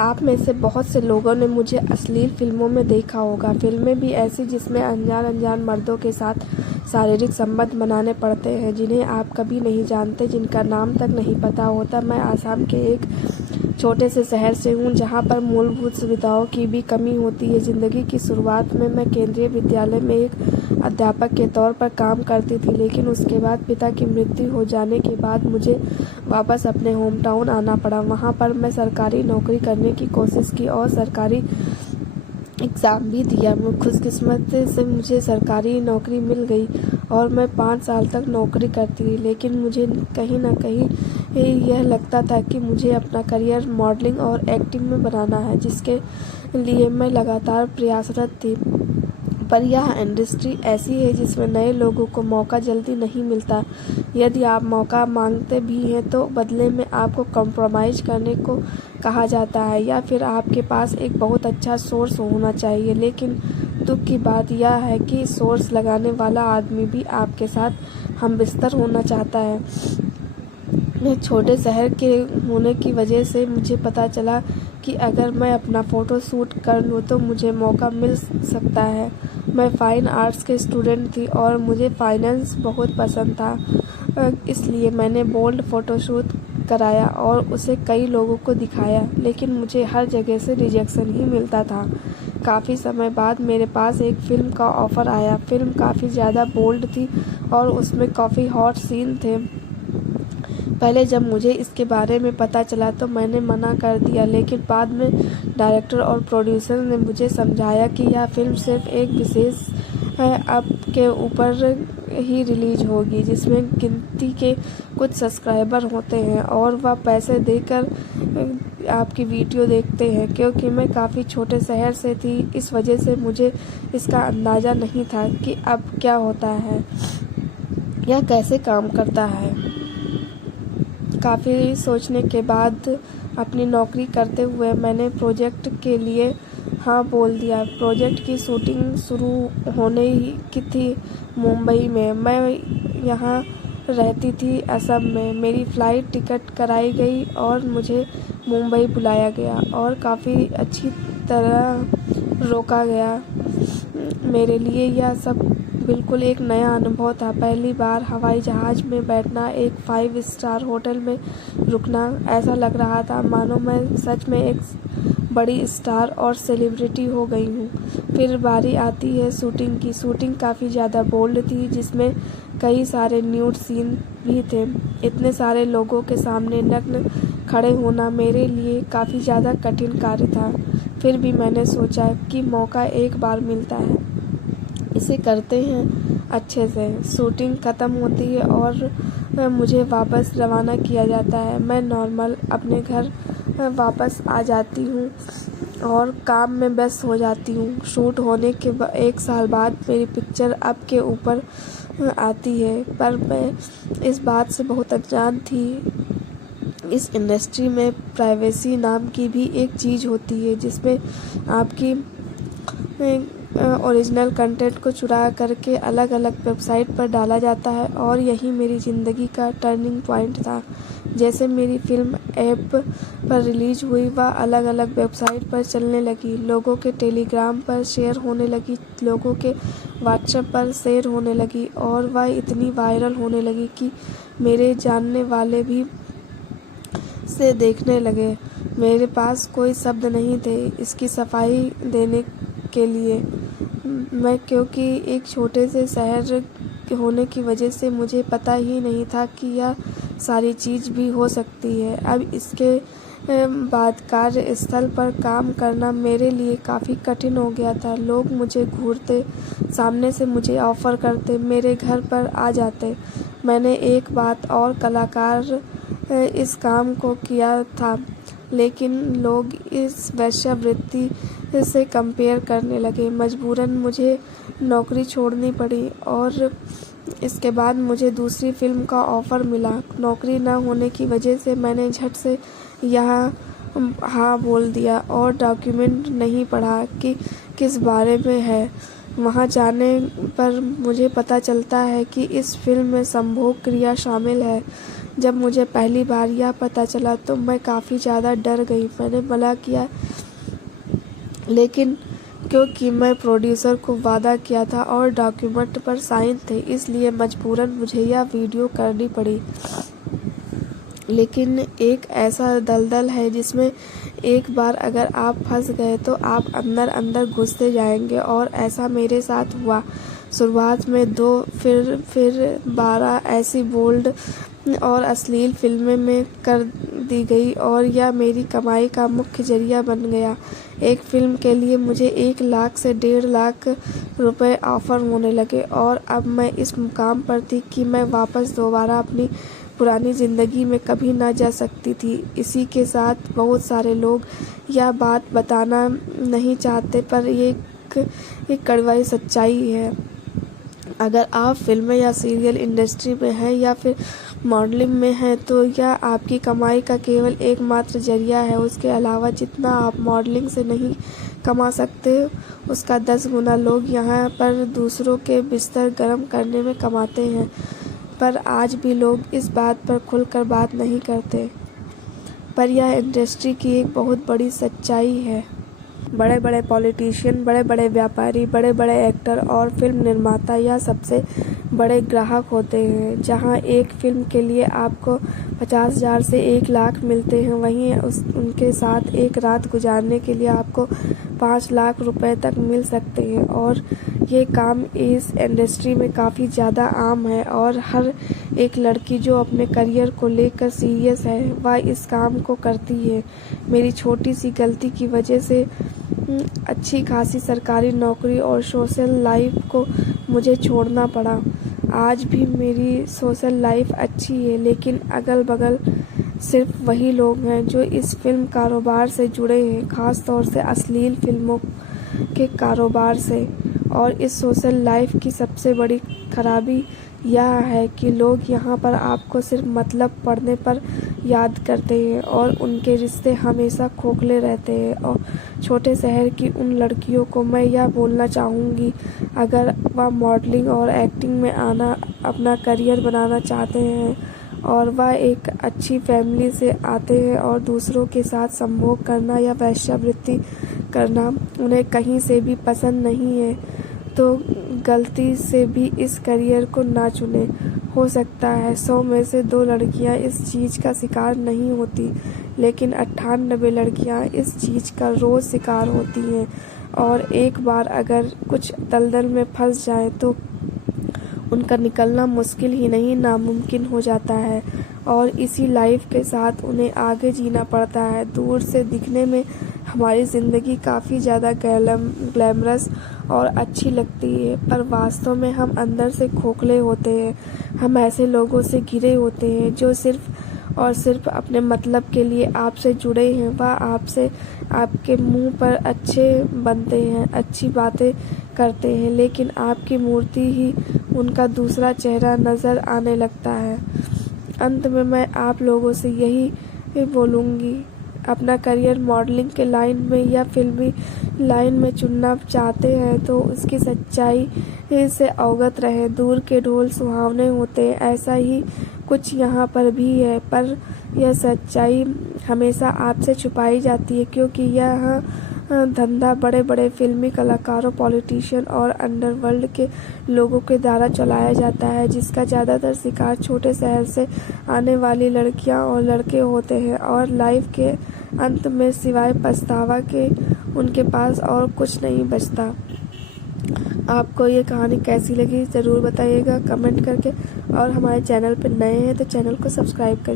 आप में से बहुत से लोगों ने मुझे अश्लील फिल्मों में देखा होगा। फिल्में भी ऐसी जिसमें अनजान मर्दों के साथ शारीरिक संबंध बनाने पड़ते हैं, जिन्हें आप कभी नहीं जानते, जिनका नाम तक नहीं पता होता। मैं आसाम के एक छोटे से शहर से हूँ, जहाँ पर मूलभूत सुविधाओं की भी कमी होती है। ज़िंदगी की शुरुआत में मैं केंद्रीय विद्यालय में एक अध्यापक के तौर पर काम करती थी, लेकिन उसके बाद पिता की मृत्यु हो जाने के बाद मुझे वापस अपने होम टाउन आना पड़ा। वहाँ पर मैं सरकारी नौकरी करने की कोशिश की और सरकारी एग्ज़ाम भी दिया। खुशकिस्मती से मुझे सरकारी नौकरी मिल गई और मैं 5 साल तक नौकरी करती रही, लेकिन मुझे कहीं न कहीं यह लगता था कि मुझे अपना करियर मॉडलिंग और एक्टिंग में बनाना है, जिसके लिए मैं लगातार प्रयासरत थी। पर यह इंडस्ट्री ऐसी है जिसमें नए लोगों को मौका जल्दी नहीं मिलता। यदि आप मौका मांगते भी हैं तो बदले में आपको कॉम्प्रोमाइज़ करने को कहा जाता है, या फिर आपके पास एक बहुत अच्छा सोर्स होना चाहिए। लेकिन दुख की बात यह है कि सोर्स लगाने वाला आदमी भी आपके साथ हमबिस्तर होना चाहता है। मैं छोटे शहर के होने की वजह से मुझे पता चला कि अगर मैं अपना फ़ोटो शूट कर लूँ तो मुझे मौका मिल सकता है। मैं फ़ाइन आर्ट्स के स्टूडेंट थी और मुझे फाइनेंस बहुत पसंद था, इसलिए मैंने बोल्ड फ़ोटोशूट कराया और उसे कई लोगों को दिखाया, लेकिन मुझे हर जगह से रिजेक्शन ही मिलता था। काफ़ी समय बाद मेरे पास एक फ़िल्म का ऑफ़र आया। फ़िल्म काफ़ी ज़्यादा बोल्ड थी और उसमें काफ़ी हॉट सीन थे। पहले जब मुझे इसके बारे में पता चला तो मैंने मना कर दिया, लेकिन बाद में डायरेक्टर और प्रोड्यूसर ने मुझे समझाया कि यह फ़िल्म सिर्फ एक विशेष ऐप के ऊपर ही रिलीज होगी, जिसमें गिनती के कुछ सब्सक्राइबर होते हैं और वह पैसे देकर आपकी वीडियो देखते हैं। क्योंकि मैं काफ़ी छोटे शहर से थी, इस वजह से मुझे इसका अंदाज़ा नहीं था कि अब क्या होता है, यह कैसे काम करता है। काफ़ी सोचने के बाद अपनी नौकरी करते हुए मैंने प्रोजेक्ट के लिए हाँ बोल दिया। प्रोजेक्ट की शूटिंग शुरू होने की थी मुंबई में। मैं यहाँ रहती थी असम में। मेरी फ़्लाइट टिकट कराई गई और मुझे मुंबई बुलाया गया और काफ़ी अच्छी तरह रोका गया। मेरे लिए यह सब बिल्कुल एक नया अनुभव था। पहली बार हवाई जहाज़ में बैठना, एक 5 स्टार होटल में रुकना, ऐसा लग रहा था मानो मैं सच में एक बड़ी स्टार और सेलिब्रिटी हो गई हूँ। फिर बारी आती है शूटिंग की। शूटिंग काफ़ी ज़्यादा बोल्ड थी, जिसमें कई सारे न्यूड सीन भी थे। इतने सारे लोगों के सामने नग्न खड़े होना मेरे लिए काफ़ी ज़्यादा कठिन कार्य था। फिर भी मैंने सोचा कि मौका एक बार मिलता है, इसे करते हैं अच्छे से। शूटिंग ख़त्म होती है और मुझे वापस रवाना किया जाता है। मैं नॉर्मल अपने घर वापस आ जाती हूँ और काम में व्यस्त हो जाती हूँ। शूट होने के 1 साल बाद मेरी पिक्चर अब के ऊपर आती है, पर मैं इस बात से बहुत अनजान थी। इस इंडस्ट्री में प्राइवेसी नाम की भी एक चीज़ होती है, जिसमें आपकी ओरिजिनल कंटेंट को चुरा करके अलग अलग वेबसाइट पर डाला जाता है, और यही मेरी ज़िंदगी का टर्निंग पॉइंट था। जैसे मेरी फ़िल्म ऐप पर रिलीज़ हुई, वह अलग अलग वेबसाइट पर चलने लगी, लोगों के टेलीग्राम पर शेयर होने लगी, लोगों के व्हाट्सएप पर शेयर होने लगी, और वह इतनी वायरल होने लगी कि मेरे जानने वाले भी से देखने लगे। मेरे पास कोई शब्द नहीं थे इसकी सफाई देने के लिए। मैं क्योंकि एक छोटे से शहर होने की वजह से मुझे पता ही नहीं था कि यह सारी चीज़ भी हो सकती है। अब इसके बाद कार्यस्थल पर काम करना मेरे लिए काफ़ी कठिन हो गया था। लोग मुझे घूरते, सामने से मुझे ऑफ़र करते, मेरे घर पर आ जाते। मैंने एक बात और कलाकार इस काम को किया था, लेकिन लोग इस वेश्यावृत्ति से कंपेयर करने लगे। मजबूरन मुझे नौकरी छोड़नी पड़ी और इसके बाद मुझे दूसरी फ़िल्म का ऑफ़र मिला। नौकरी न होने की वजह से मैंने झट से यहाँ हाँ बोल दिया और डॉक्यूमेंट नहीं पढ़ा कि किस बारे में है। वहाँ जाने पर मुझे पता चलता है कि इस फ़िल्म में संभोग क्रिया शामिल है। जब मुझे पहली बार यह पता चला तो मैं काफ़ी ज़्यादा डर गई। मैंने मना किया, लेकिन क्योंकि मैं प्रोड्यूसर को वादा किया था और डॉक्यूमेंट पर साइन थे, इसलिए मजबूरन मुझे यह वीडियो करनी पड़ी। लेकिन एक ऐसा दलदल है जिसमें एक बार अगर आप फंस गए तो आप अंदर अंदर घुसते जाएंगे, और ऐसा मेरे साथ हुआ। शुरुआत में 2, फिर 12 ऐसी बोल्ड और अश्लील फिल्में में कर दी गई, और यह मेरी कमाई का मुख्य जरिया बन गया। एक फिल्म के लिए मुझे 1 लाख से 1.5 लाख रुपए ऑफर होने लगे, और अब मैं इस मुकाम पर थी कि मैं वापस दोबारा अपनी पुरानी ज़िंदगी में कभी ना जा सकती थी। इसी के साथ बहुत सारे लोग यह बात बताना नहीं चाहते, पर ये एक कड़वी सच्चाई है। अगर आप फिल्में या सीरियल इंडस्ट्री में हैं या फिर मॉडलिंग में हैं, तो यह आपकी कमाई का केवल एकमात्र जरिया है। उसके अलावा जितना आप मॉडलिंग से नहीं कमा सकते, उसका 10 गुना लोग यहाँ पर दूसरों के बिस्तर गर्म करने में कमाते हैं। पर आज भी लोग इस बात पर खुलकर बात नहीं करते, पर यह इंडस्ट्री की एक बहुत बड़ी सच्चाई है। बड़े बड़े पॉलिटिशियन, बड़े बड़े व्यापारी, बड़े बड़े एक्टर और फिल्म निर्माता यह सबसे बड़े ग्राहक होते हैं। जहां एक फिल्म के लिए आपको 50,000 से 1 लाख मिलते हैं, वहीं उनके साथ एक रात गुजारने के लिए आपको 5 लाख रुपए तक मिल सकते हैं। और ये काम इस इंडस्ट्री में काफ़ी ज़्यादा आम है, और हर एक लड़की जो अपने करियर को लेकर सीरियस है वह इस काम को करती है। मेरी छोटी सी गलती की वजह से अच्छी खासी सरकारी नौकरी और सोशल लाइफ को मुझे छोड़ना पड़ा। आज भी मेरी सोशल लाइफ अच्छी है, लेकिन अगल बगल सिर्फ वही लोग हैं जो इस फिल्म कारोबार से जुड़े हैं, ख़ास तौर से अश्लील फिल्मों के कारोबार से। और इस सोशल लाइफ की सबसे बड़ी खराबी यह है कि लोग यहाँ पर आपको सिर्फ मतलब पड़ने पर याद करते हैं, और उनके रिश्ते हमेशा खोखले रहते हैं। और छोटे शहर की उन लड़कियों को मैं यह बोलना चाहूँगी, अगर वह मॉडलिंग और एक्टिंग में आना अपना करियर बनाना चाहते हैं, और वह एक अच्छी फैमिली से आते हैं, और दूसरों के साथ संभोग करना या वेश्यावृत्ति करना उन्हें कहीं से भी पसंद नहीं है, तो गलती से भी इस करियर को ना चुने। हो सकता है 100 में से 2 लड़कियां इस चीज़ का शिकार नहीं होती, लेकिन 98 लड़कियां इस चीज़ का रोज़ शिकार होती हैं। और एक बार अगर कुछ दलदल में फंस जाएं तो उनका निकलना मुश्किल ही नहीं नामुमकिन हो जाता है, और इसी लाइफ के साथ उन्हें आगे जीना पड़ता है। दूर से दिखने में हमारी ज़िंदगी काफ़ी ज़्यादा ग्लैमरस और अच्छी लगती है, पर वास्तव में हम अंदर से खोखले होते हैं। हम ऐसे लोगों से घिरे होते हैं जो सिर्फ और सिर्फ अपने मतलब के लिए आपसे जुड़े हैं। वह आपसे आपके मुंह पर अच्छे बनते हैं, अच्छी बातें करते हैं, लेकिन आपकी मूर्ति ही उनका दूसरा चेहरा नज़र आने लगता है। अंत में मैं आप लोगों से यही बोलूँगी, अपना करियर मॉडलिंग के लाइन में या फिल्मी लाइन में चुनना चाहते हैं तो उसकी सच्चाई से अवगत रहें। दूर के ढोल सुहावने होते हैं, ऐसा ही कुछ यहाँ पर भी है, पर यह सच्चाई हमेशा आपसे छुपाई जाती है, क्योंकि यह धंधा बड़े बड़े फिल्मी कलाकारों, पॉलिटिशियन और अंडरवर्ल्ड के लोगों के द्वारा चलाया जाता है, जिसका ज़्यादातर शिकार छोटे शहर से आने वाली लड़कियां और लड़के होते हैं। और लाइफ के अंत में सिवाय पछतावा के उनके पास और कुछ नहीं बचता। आपको ये कहानी कैसी लगी ज़रूर बताइएगा कमेंट करके, और हमारे चैनल पर नए हैं तो चैनल को सब्सक्राइब करिए।